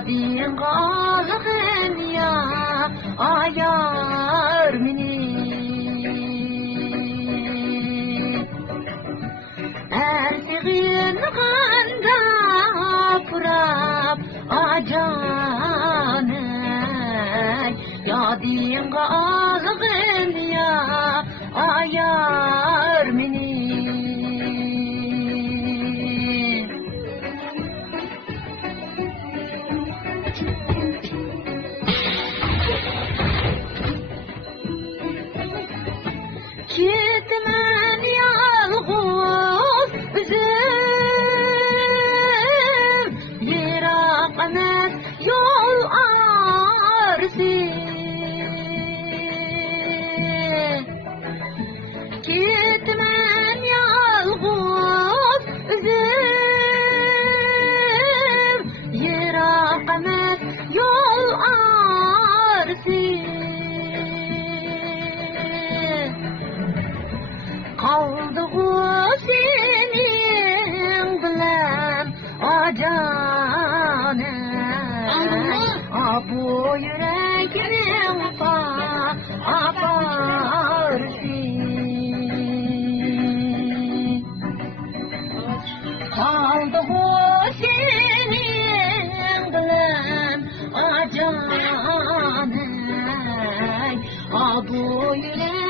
yadin qalğın ya ayar mini ertigin qanda purab ajanay yadin qalğın ya ayar mini Gitmen yalğız üzüm Yirak emes yol arzi Gitmen yalğız üzüm Yirak emes yol arzi Kaldı o senin bilen acanay Bu yüreğim aparsin Kaldı o senin bilen acanay Bu yüreğim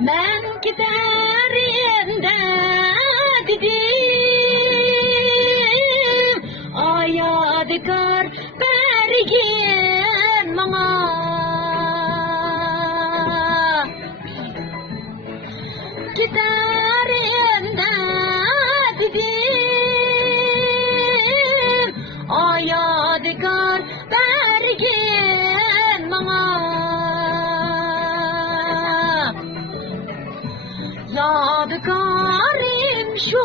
Ben giderim de dedim Ayadikar bergen bana Giderim de dedim Ayadikar bergen bana Yadgarim şu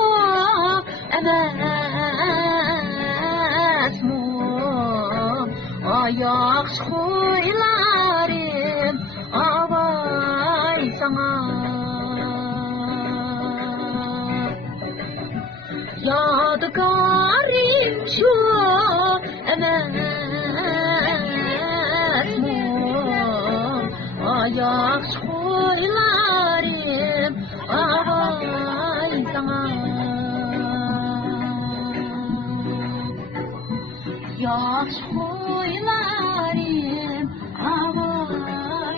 emes mu Ayak huylarım avay sana Yadgarim şu emes mu Ayak huylarım avay sana Yaş huylarım avay